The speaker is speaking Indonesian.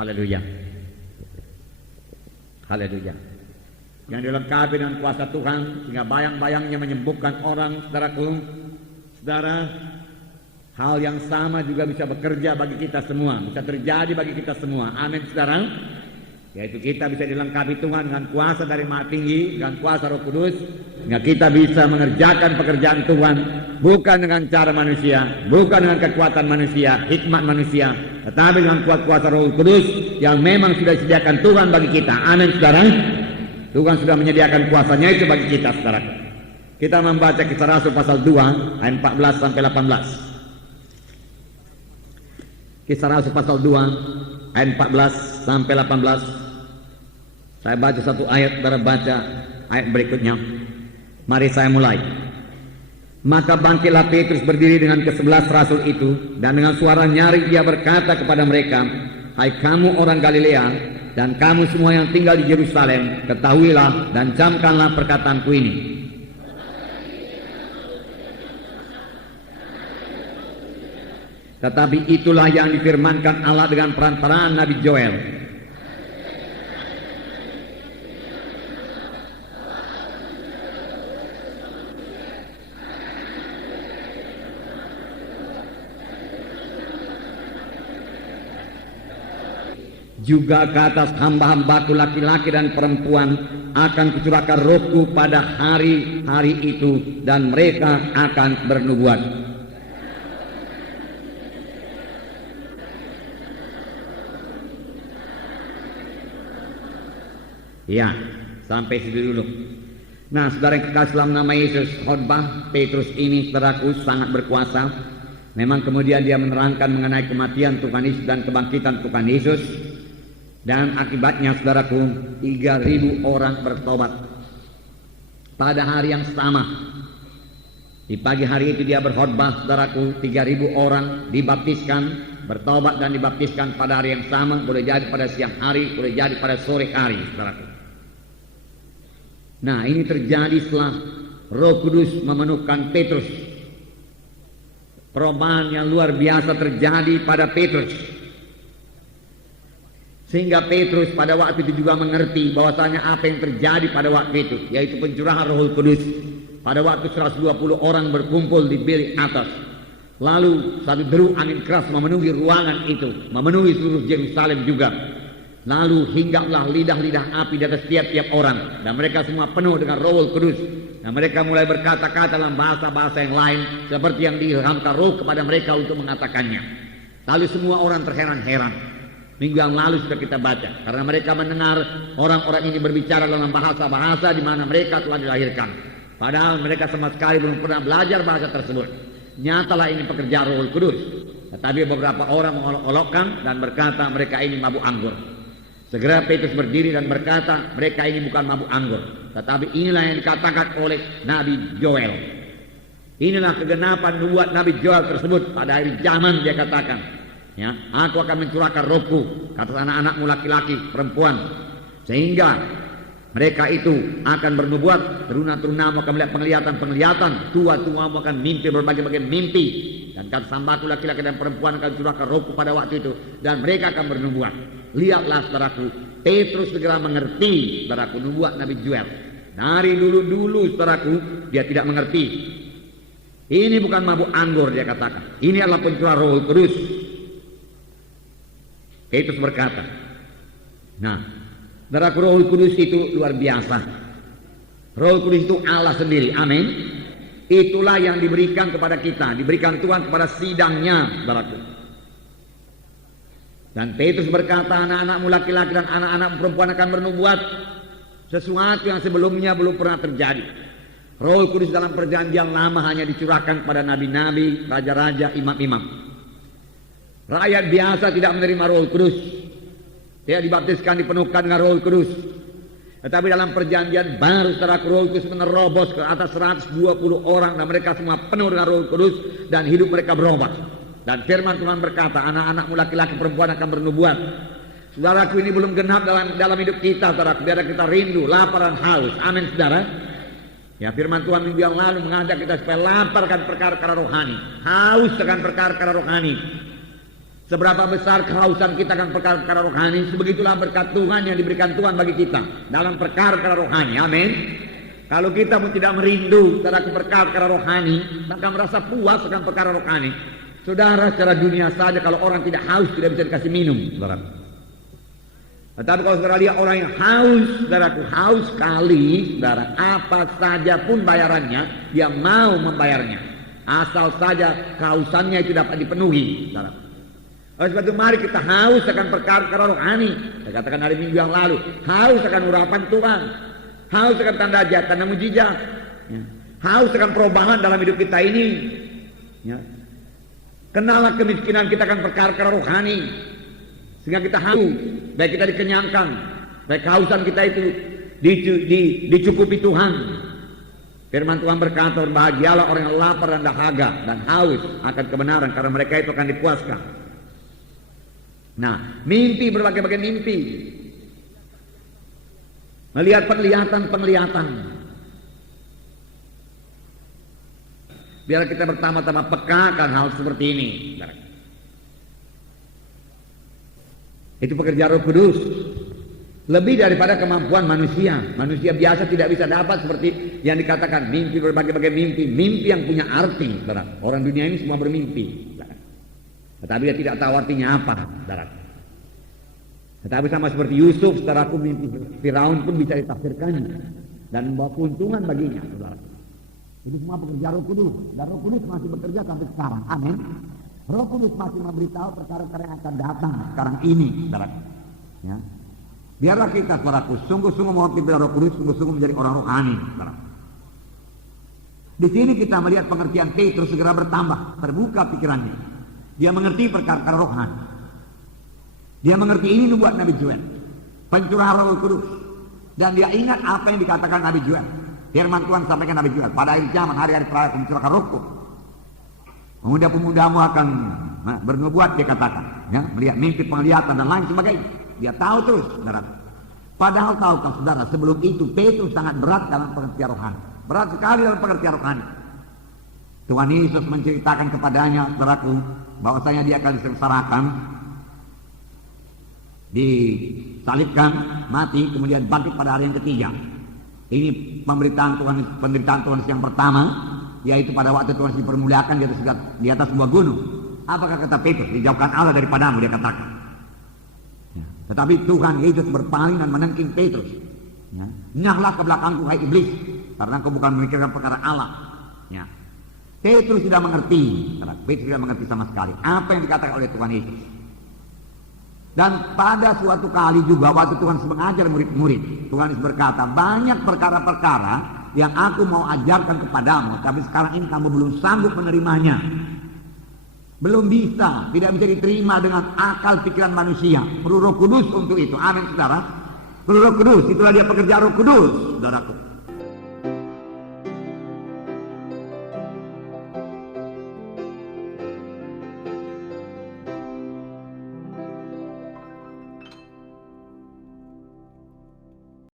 Haleluya. Haleluya. Yang dilengkapi dengan kuasa Tuhan sehingga bayang-bayangnya menyembuhkan orang. Saudaraku, saudara, hal yang sama juga bisa bekerja bagi kita semua, bisa terjadi bagi kita semua. Amin, saudara. Yaitu kita bisa dilengkapi Tuhan dengan kuasa dari Maha Tinggi, dengan kuasa Roh Kudus, sehingga kita bisa mengerjakan pekerjaan Tuhan bukan dengan cara manusia, bukan dengan kekuatan manusia, hikmat manusia, tetapi dengan kuasa Roh Kudus yang memang sudah disediakan Tuhan bagi kita. Amin, saudara. Tuhan sudah menyediakan kuasanya itu bagi kita, saudara. Kita membaca Kisah Rasul pasal 2 ayat 14 sampai 18. Kisah Rasul pasal 2 ayat 14 sampai 18. Saya baca satu ayat, saudara baca ayat berikutnya. Mari saya mulai. Maka bangkitlah Petrus berdiri dengan ke-11 rasul itu, dan dengan suara nyaring ia berkata kepada mereka, "Hai kamu orang Galilea, dan kamu semua yang tinggal di Yerusalem, ketahuilah dan camkanlah perkataanku ini. Tetapi itulah yang difirmankan Allah dengan perantaraan Nabi Joel. Juga ke atas hamba-hambaku laki-laki dan perempuan akan kucurahkan rohku pada hari-hari itu, dan mereka akan bernubuat." Ya, sampai situ dulu. Nah, saudara yang kekasih dalam nama Yesus, khotbah Petrus ini, saudaraku, sangat berkuasa. Memang kemudian dia menerangkan mengenai kematian Tuhan Yesus dan kebangkitan Tuhan Yesus. Dan akibatnya, saudaraku, 3.000 orang bertobat pada hari yang sama. Di pagi hari itu dia berkhotbah, saudaraku, 3.000 orang dibaptiskan, bertobat dan dibaptiskan pada hari yang sama. Boleh jadi pada siang hari, boleh jadi pada sore hari, saudaraku. Nah, ini terjadi setelah Roh Kudus memenuhkan Petrus. Perubahan yang luar biasa terjadi pada Petrus, sehingga Petrus pada waktu itu juga mengerti bahwasanya apa yang terjadi pada waktu itu, yaitu pencurahan Roh Kudus. Pada waktu 120 orang berkumpul di bilik atas, lalu satu deru angin keras memenuhi ruangan itu, memenuhi seluruh Yerusalem juga. Lalu hinggaplah lidah-lidah api di atas tiap-tiap orang, dan mereka semua penuh dengan Roh Kudus, dan mereka mulai berkata-kata dalam bahasa-bahasa yang lain seperti yang diilhamkan Roh kepada mereka untuk mengatakannya. Lalu semua orang terheran-heran. Minggu yang lalu sudah kita baca, karena mereka mendengar orang-orang ini berbicara dalam bahasa-bahasa di mana mereka telah dilahirkan, padahal mereka sama sekali belum pernah belajar bahasa tersebut. Nyatalah ini pekerjaan Roh Kudus. Tetapi beberapa orang mengolok-olokkan dan berkata mereka ini mabuk anggur. Segera Petrus berdiri dan berkata, mereka ini bukan mabuk anggur, tetapi inilah yang dikatakan oleh Nabi Joel. Inilah kegenapan nubuat Nabi Joel tersebut. Pada akhir zaman dia katakan, ya, aku akan mencurahkan rohku ke atas anak-anakmu laki-laki, perempuan, sehingga mereka itu akan bernubuat, teruna-terunamu akan melihat penglihatan-penglihatan, tua-tuamu akan mimpi berbagai-bagai mimpi, dan kata hambaku laki-laki dan perempuan akan curahkan rohku pada waktu itu, dan mereka akan bernubuat. Lihatlah, saudaraku, Petrus segera mengerti, saudaraku, nubuat Nabi Joel. Dari dulu-dulu, saudaraku, dia tidak mengerti. Ini bukan mabuk anggur, dia katakan. Ini adalah pencurah Roh Kudus. Petrus berkata, nah, saudaraku, Roh Kudus itu luar biasa. Roh Kudus itu Allah sendiri, amin. Itulah yang diberikan kepada kita, diberikan Tuhan kepada sidangnya, saudaraku. Dan Petrus berkata, anak-anakmu laki-laki dan anak-anak perempuan akan bernubuat, sesuatu yang sebelumnya belum pernah terjadi. Roh Kudus dalam perjanjian lama hanya dicurahkan kepada nabi-nabi, raja-raja, imam-imam. Rakyat biasa tidak menerima Roh Kudus, tidak dibaptiskan, dipenuhkan dengan Roh Kudus. Tetapi dalam perjanjian baru, saudara, Roh Kudus menerobos ke atas 120 orang, dan mereka semua penuh dengan Roh Kudus, dan hidup mereka berubah. Dan firman Tuhan berkata, anak-anakmu laki-laki perempuan akan bernubuat. Saudaraku, ini belum genap dalam hidup kita, saudaraku. Biar kita rindu, lapar dan haus. Amin, saudara. Ya, firman Tuhan minggu yang lalu mengajak kita supaya lapar akan perkara-perkara rohani, haus akan perkara-perkara rohani. Seberapa besar kehausan kita akan perkara-perkara rohani, sebegitulah berkat Tuhan yang diberikan Tuhan bagi kita dalam perkara-perkara rohani. Amin. Kalau kita pun tidak merindu terhadap perkara-perkara rohani, maka merasa puas akan perkara rohani. Saudara, secara dunia saja kalau orang tidak haus tidak bisa dikasih minum, saudara. Tetapi kalau saudara lihat orang yang haus, saudaraku, haus sekali, saudara, apa saja pun bayarannya, dia mau membayarnya. Asal saja kehausannya itu dapat dipenuhi, saudara. Oleh sebab itu mari kita haus akan perkara-perkara rohani. Saya katakan hari minggu yang lalu, haus akan urapan Tuhan, haus akan tanda ajaib, tanda mujizat, ya. Haus akan perubahan dalam hidup kita ini, ya. Kenalah kemiskinan kita akan perkara-perkara rohani, sehingga kita haus, baik kita dikenyangkan, baik kehausan kita itu dicukupi Tuhan. Firman Tuhan berkata, berbahagialah orang yang lapar dan dahaga dan haus akan kebenaran, karena mereka itu akan dipuaskan. Nah, mimpi, berbagai-bagai mimpi, melihat penglihatan. Biar kita pertama-tama peka akan hal seperti ini. Itu pekerjaan Roh Kudus. Lebih daripada kemampuan manusia. Manusia biasa tidak bisa dapat seperti yang dikatakan mimpi, berbagai-bagai mimpi. Mimpi yang punya arti. Orang dunia ini semua bermimpi. Tetapi dia tidak tahu artinya apa, saudara. Tetapi sama seperti Yusuf, saudaraku, mimpi Firaun pun bisa ditafsirkan dan membawa keuntungan baginya, saudara. Ini semua pekerjaan Roh Kudus, dan Roh Kudus masih bekerja sampai sekarang. Amin. Roh Kudus masih memberitahu perkara-perkara yang akan datang sekarang ini, saudara. Ya. Biarlah kita, saudaraku, sungguh-sungguh mengerti Roh Kudus, sungguh-sungguh menjadi orang rohani, saudara. Di sini kita melihat pengertian Petrus segera bertambah, terbuka pikirannya. Dia mengerti perkara-perkara rohani. Dia mengerti ini nubuat Nabi Joel, pencurahan Roh Kudus, dan dia ingat apa yang dikatakan Nabi Joel. Firman Tuhan sampaikan Nabi Joel, pada akhir zaman, hari-hari terakhir pencurahan Rohku, pemuda-pemudamu akan bernubuat, dia katakan, ya, melihat mimpi, penglihatan dan lain sebagainya. Dia tahu terus, saudara. Padahal tahukah saudara, sebelum itu Petrus sangat berat dalam pengertian rohani, berat sekali dalam pengertian rohani. Tuhan Yesus menceritakan kepadanya, saudaraku, bahwasanya dia akan disengsarakan, disalibkan, mati, kemudian bangkit pada hari yang ketiga. Ini penderitaan Tuhan yang pertama, yaitu pada waktu Tuhan dipermuliakan di atas sebuah gunung. Apakah kata Petrus? Dijauhkan Allah daripadamu, dia katakan. Ya. Tetapi Tuhan Yesus berpaling dan menengking Petrus. Ya. Nyahlah ke belakangku, hai iblis, karena engkau bukan memikirkan perkara Allah. Ya. Petrus tidak mengerti, Petrus tidak mengerti sama sekali apa yang dikatakan oleh Tuhan Yesus. Dan pada suatu kali juga waktu Tuhan mengajar murid-murid, Tuhan Yesus berkata, banyak perkara-perkara yang aku mau ajarkan kepadamu, tapi sekarang ini kamu belum sanggup menerimanya. Belum bisa, tidak bisa diterima dengan akal pikiran manusia. Perlu Roh Kudus untuk itu. Amin, saudara. Perlu Roh Kudus, itulah dia pekerjaan Roh Kudus, saudaraku.